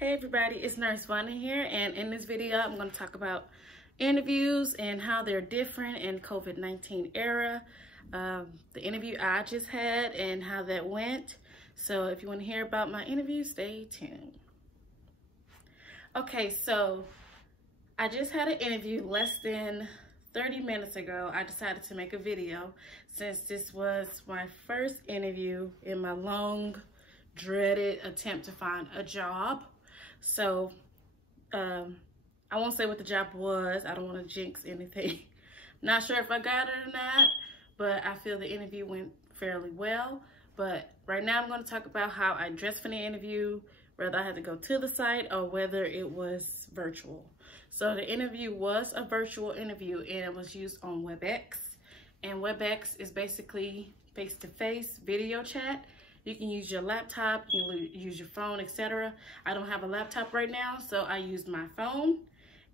Hey everybody, it's Nurse Vonna here, and in this video I'm going to talk about interviews and how they're different in COVID-19 era. The interview I just had and how that went. So if you want to hear about my interview, stay tuned. Okay, so I just had an interview less than 30 minutes ago. I decided to make a video since this was my first interview in my long dreaded attempt to find a job. So I won't say what the job was. I don't want to jinx anything. Not sure if I got it or not, but I feel the interview went fairly well. But right now I'm going to talk about how I dressed for the interview, whether I had to go to the site or whether it was virtual. So the interview was a virtual interview and it was used on WebEx. And WebEx is basically face-to-face video chat. You can use your laptop, you can use your phone, etc. I don't have a laptop right now, so I used my phone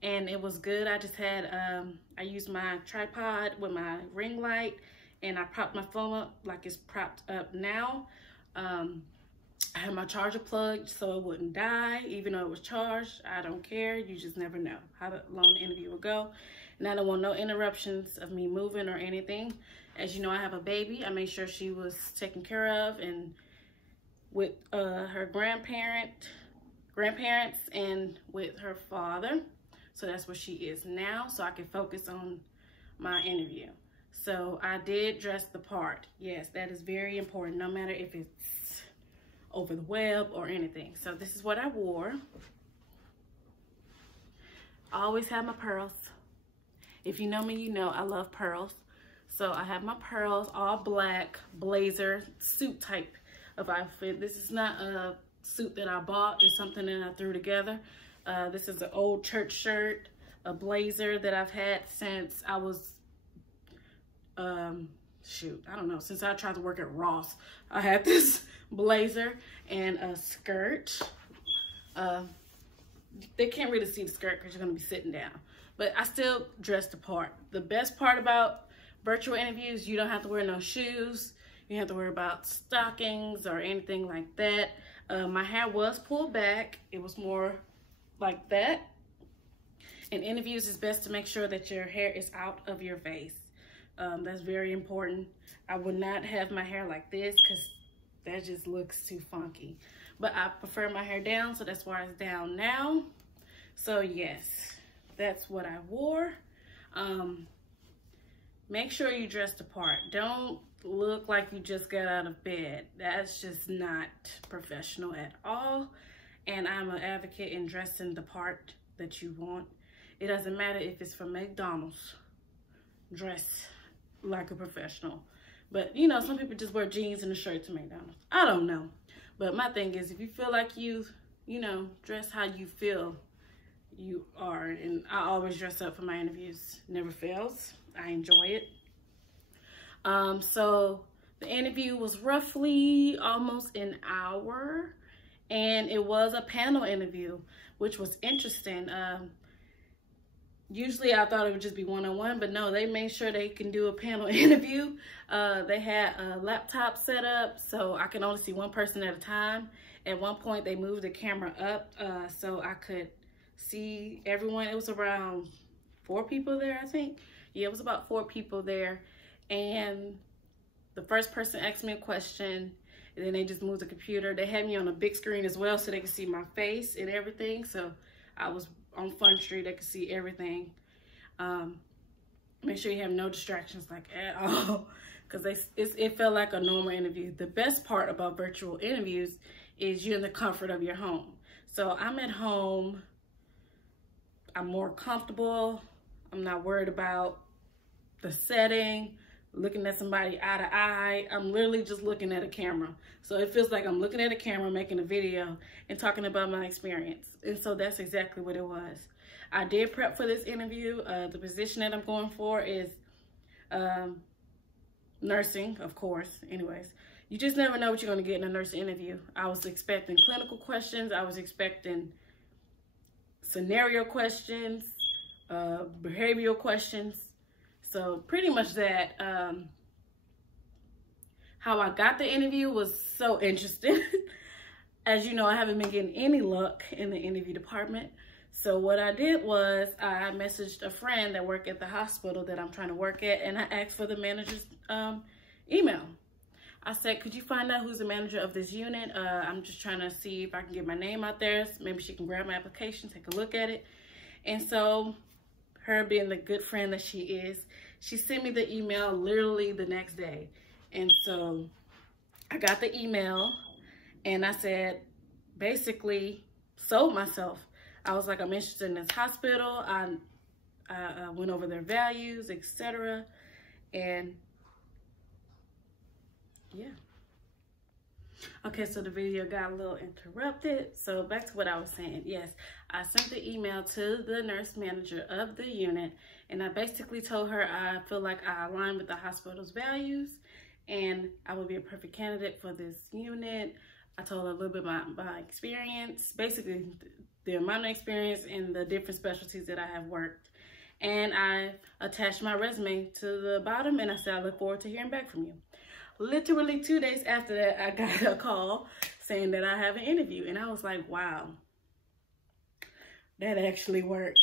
and it was good. I just had, I used my tripod with my ring light and I propped my phone up like it's propped up now. I had my charger plugged so it wouldn't die, even though it was charged. I don't care, you just never know how long the interview will go. And I don't want no interruptions of me moving or anything. As you know, I have a baby. I made sure she was taken care of and with her grandparents and with her father. So that's where she is now, so I can focus on my interview. So I did dress the part. Yes, that is very important, no matter if it's over the web or anything. So this is what I wore. I always have my pearls. If you know me, you know I love pearls. So I have my pearls, all black, blazer, suit type of outfit. This is not a suit that I bought. It's something that I threw together. This is an old church shirt, a blazer that I've had since I was, since I tried to work at Ross. I had this blazer and a skirt. They can't really see the skirt because you're gonna be sitting down, but I still dressed the part. The best part about virtual interviews, you don't have to wear no shoes. You don't have to worry about stockings or anything like that. My hair was pulled back. It was more like that. In interviews, it's best to make sure that your hair is out of your face. That's very important. I would not have my hair like this because that just looks too funky. But I prefer my hair down, so that's why it's down now. So yes, that's what I wore. Make sure you dress the part. Don't look like you just got out of bed. That's just not professional at all. And I'm an advocate in dressing the part that you want. It doesn't matter if it's from McDonald's. Dress like a professional. But you know, some people just wear jeans and a shirt to McDonald's. I don't know. But my thing is, if you feel like you know, dress how you feel you are. And I always dress up for my interviews. Never fails. I enjoy it. So the interview was roughly almost an hour, and it was a panel interview, which was interesting. Usually I thought it would just be one-on-one, but no, they made sure they can do a panel interview. They had a laptop set up, so I can only see one person at a time. At one point, they moved the camera up so I could see everyone. It was around 4 people there, I think. Yeah, it was about 4 people there. And the first person asked me a question, and then they just moved the computer. They had me on a big screen as well so they could see my face and everything. So I was on Fun Street, they could see everything. Make sure you have no distractions like at all, because it felt like a normal interview. The best part about virtual interviews is you're in the comfort of your home. So I'm at home, I'm more comfortable, I'm not worried about the setting, looking at somebody eye to eye. I'm literally just looking at a camera. So it feels like I'm looking at a camera, making a video and talking about my experience. And so that's exactly what it was. I did prep for this interview. The position that I'm going for is nursing, of course. Anyways, you just never know what you're going to get in a nurse interview. I was expecting clinical questions. I was expecting scenario questions, behavioral questions. So pretty much that. How I got the interview was so interesting. as you know, I haven't been getting any luck in the interview department. So what I did was I messaged a friend that worked at the hospital that I'm trying to work at, and I asked for the manager's email. I said, could you find out who's the manager of this unit? I'm just trying to see if I can get my name out there. Maybe she can grab my application, take a look at it. And so, her being the good friend that she is, she sent me the email literally the next day. And so, I got the email, and I said, basically, sold myself. I was like, I'm interested in this hospital. I went over their values, etc. And yeah. Okay, so the video got a little interrupted. So back to what I was saying. Yes, I sent the email to the nurse manager of the unit, and I basically told her I feel like I align with the hospital's values and I would be a perfect candidate for this unit. I told her a little bit about my experience, basically the amount of experience and the different specialties that I have worked. And I attached my resume to the bottom, and I said I look forward to hearing back from you. Literally 2 days after that, I got a call saying that I have an interview. And I was like, wow, that actually worked.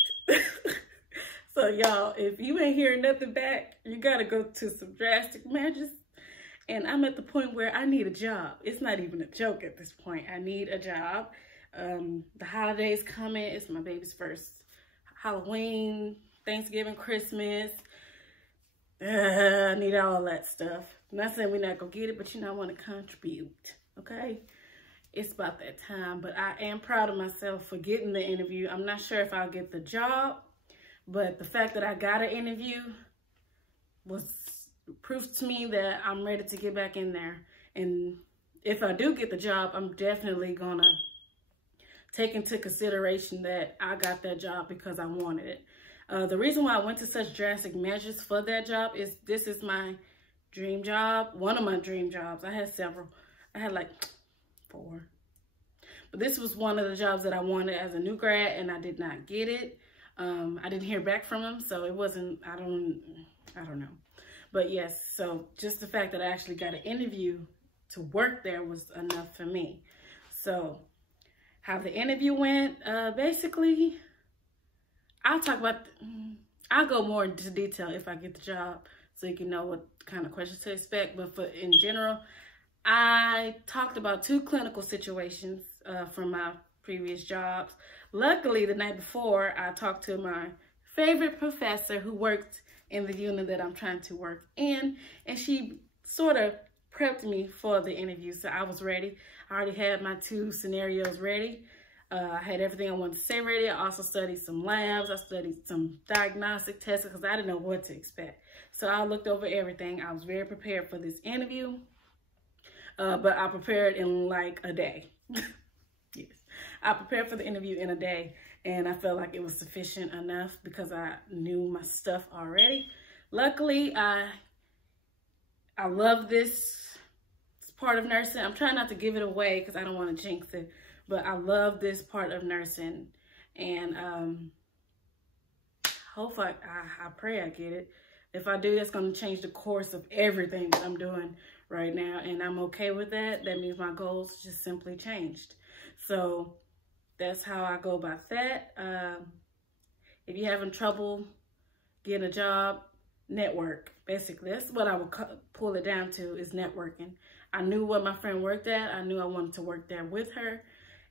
So y'all, if you ain't hearing nothing back, you gotta go to some drastic measures. And I'm at the point where I need a job. It's not even a joke at this point. I need a job. The holidays coming. It's my baby's first Halloween, Thanksgiving, Christmas. I need all that stuff. I'm not saying we're not gonna get it, but you know, I want to contribute, okay? It's about that time, but I am proud of myself for getting the interview. I'm not sure if I'll get the job, but the fact that I got an interview was proof to me that I'm ready to get back in there. And if I do get the job, I'm definitely gonna take into consideration that I got that job because I wanted it. The reason why I went to such drastic measures for that job is this is my dream job, one of my dream jobs. I had several. I had like 4. But this was one of the jobs that I wanted as a new grad, and I did not get it. I didn't hear back from them, so it wasn't, I don't know. But yes, so just the fact that I actually got an interview to work there was enough for me. So how the interview went, basically, I'll go more into detail if I get the job so you can know what kind of questions to expect. But in general, I talked about 2 clinical situations from my previous jobs. Luckily, the night before, I talked to my favorite professor who worked in the unit that I'm trying to work in, and she sort of prepped me for the interview, so I was ready. I already had my 2 scenarios ready. I had everything I wanted to say ready. I also studied some labs. I studied some diagnostic tests because I didn't know what to expect. So I looked over everything. I was very prepared for this interview, but I prepared in like a day. Yes, I prepared for the interview in a day, and I felt like it was sufficient enough because I knew my stuff already. Luckily, I love this part of nursing. I'm trying not to give it away because I don't want to jinx it. But I love this part of nursing, and hopefully I pray I get it. If I do, that's going to change the course of everything that I'm doing right now, and I'm okay with that. That means my goals just simply changed. So that's how I go about that. If you're having trouble getting a job, network. Basically, that's what I would pull it down to, is networking. I knew what my friend worked at. I knew I wanted to work there with her.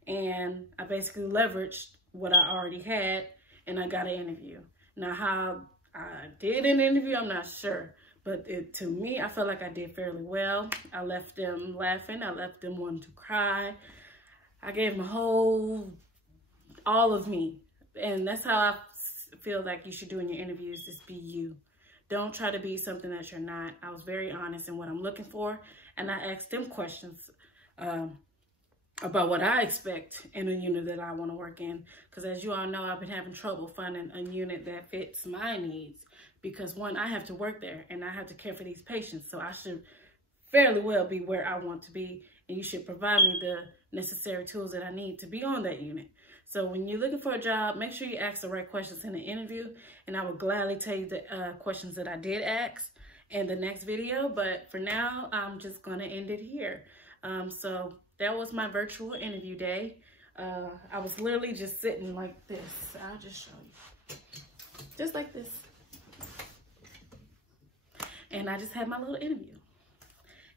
And I basically leveraged what I already had, and I got an interview. Now, how I did an interview, I'm not sure. But to me, I felt like I did fairly well. I left them laughing. I left them wanting to cry. I gave them all of me. And that's how I feel like you should do in your interviews, is be you. Don't try to be something that you're not. I was very honest in what I'm looking for. And I asked them questions about what I expect in a unit that I want to work in. Because as you all know, I've been having trouble finding a unit that fits my needs. Because one, I have to work there and I have to care for these patients. So I should fairly well be where I want to be. And you should provide me the necessary tools that I need to be on that unit. So when you're looking for a job, make sure you ask the right questions in the interview. And I will gladly tell you the questions that I did ask in the next video. But for now, I'm just going to end it here. So that was my virtual interview day. I was literally just sitting like this. I'll just show you. Just like this. And I just had my little interview.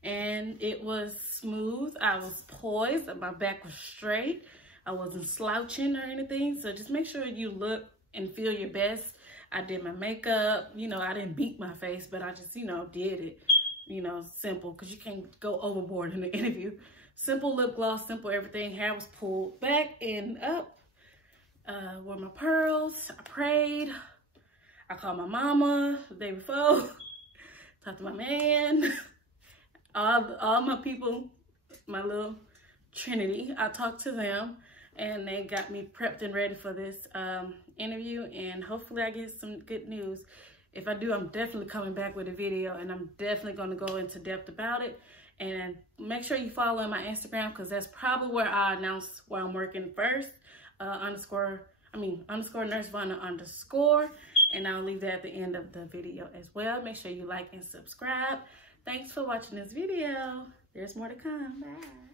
And it was smooth. I was poised. My back was straight. I wasn't slouching or anything. So just make sure you look and feel your best. I did my makeup. You know, I didn't beat my face, but I just, you know, did it. You know, simple, because you can't go overboard in the interview. Simple lip gloss, simple everything. Hair was pulled back and up. Wore my pearls. I prayed. I called my mama the day before. Talked to my man. All my people, my little trinity, I talked to them, and they got me prepped and ready for this interview, and hopefully I get some good news. If I do, I'm definitely coming back with a video, and I'm definitely going to go into depth about it. And make sure you follow my Instagram, because that's probably where I announce where I'm working first. _NurseVonna_, and I'll leave that at the end of the video as well. Make sure you like and subscribe. Thanks for watching this video. There's more to come. Bye.